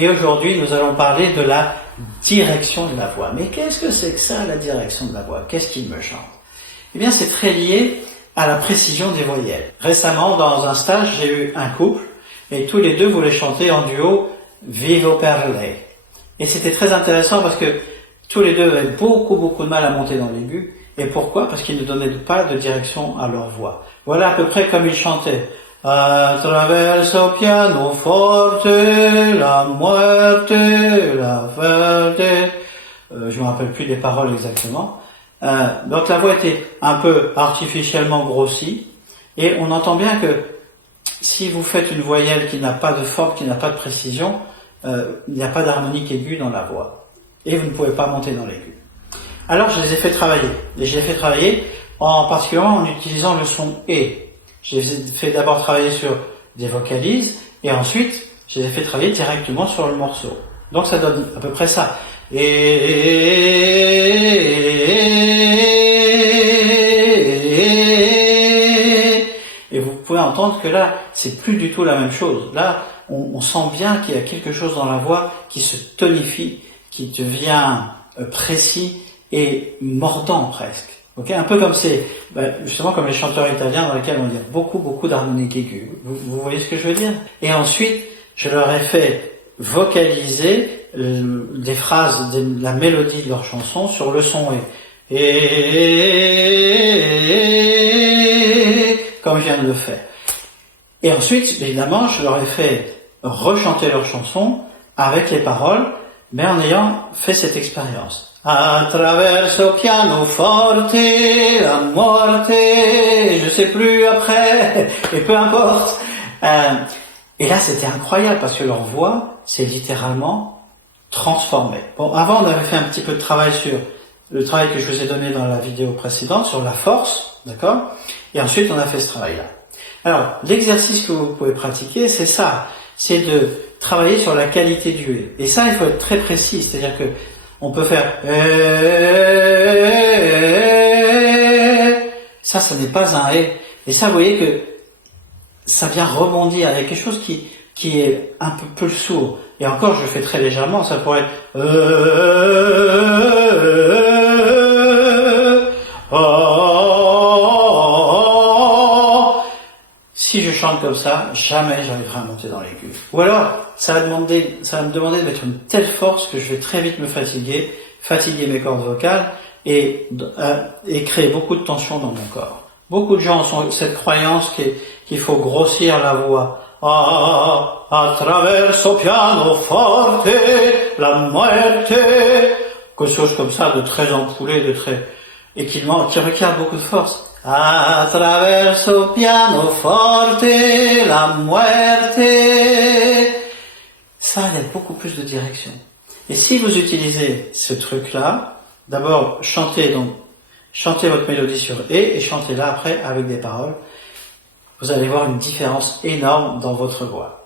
Et aujourd'hui, nous allons parler de la direction de la voix. Mais qu'est-ce que c'est que ça, la direction de la voix? Qu'est-ce qu'il me chante? Eh bien, c'est très lié à la précision des voyelles. Récemment, dans un stage, j'ai eu un couple, et tous les deux voulaient chanter en duo « Vivo per lei ». Et c'était très intéressant parce que tous les deux avaient beaucoup de mal à monter dans l'aigu. Et pourquoi? Parce qu'ils ne donnaient pas de direction à leur voix. Voilà à peu près comme ils chantaient. Attraverso pianoforte, la muerte, la verte. Je me rappelle plus des paroles exactement. Donc la voix était un peu artificiellement grossie. Et on entend bien que si vous faites une voyelle qui n'a pas de forme, qui n'a pas de précision, il n'y a pas d'harmonique aiguë dans la voix. Et vous ne pouvez pas monter dans l'aigu. Alors je les ai fait travailler. Et je les ai fait travailler particulièrement en utilisant le son « et ». Je les ai fait d'abord travailler sur des vocalises, et ensuite je les ai fait travailler directement sur le morceau. Donc ça donne à peu près ça. Et vous pouvez entendre que là, c'est plus du tout la même chose. Là, on sent bien qu'il y a quelque chose dans la voix qui se tonifie, qui devient précis et mordant presque. Okay, un peu comme justement comme les chanteurs italiens dans lesquels on y a beaucoup d'harmoniques aiguës. Vous voyez ce que je veux dire? Et ensuite, je leur ai fait vocaliser des phrases, la mélodie de leur chanson sur le son « et », comme je viens de le faire. Et ensuite, évidemment, je leur ai fait rechanter leur chanson avec les paroles, mais en ayant fait cette expérience. Attraverso pianoforte, la muerte, je sais plus après, et peu importe. Et là, c'était incroyable parce que leur voix s'est littéralement transformée. Bon, avant, on avait fait un petit peu de travail sur le travail que je vous ai donné dans la vidéo précédente, sur la force, d'accord? Et ensuite, on a fait ce travail-là. Alors, l'exercice que vous pouvez pratiquer, c'est ça. C'est de travailler sur la qualité du « et ». Et ça, il faut être très précis, c'est-à-dire que on peut faire ça n'est pas un et. Et ça, vous voyez que ça vient rebondir. Il y a quelque chose qui est un peu sourd. Et encore, je le fais très légèrement. Ça pourrait être Si je chante comme ça, jamais j'arriverai à monter dans l'aigu. Ou alors, ça va me demander de mettre une telle force que je vais très vite me fatiguer mes cordes vocales et créer beaucoup de tension dans mon corps. Beaucoup de gens ont cette croyance qu'il faut grossir la voix. Attraverso pianoforte, la muerte. Quelque chose comme ça, de très ampoulé, et qui requiert beaucoup de force. Attraverso pianoforte, la muerte. Ça, il y a beaucoup plus de direction. Et si vous utilisez ce truc-là, d'abord chantez votre mélodie sur « et » chantez-la après avec des paroles. Vous allez voir une différence énorme dans votre voix.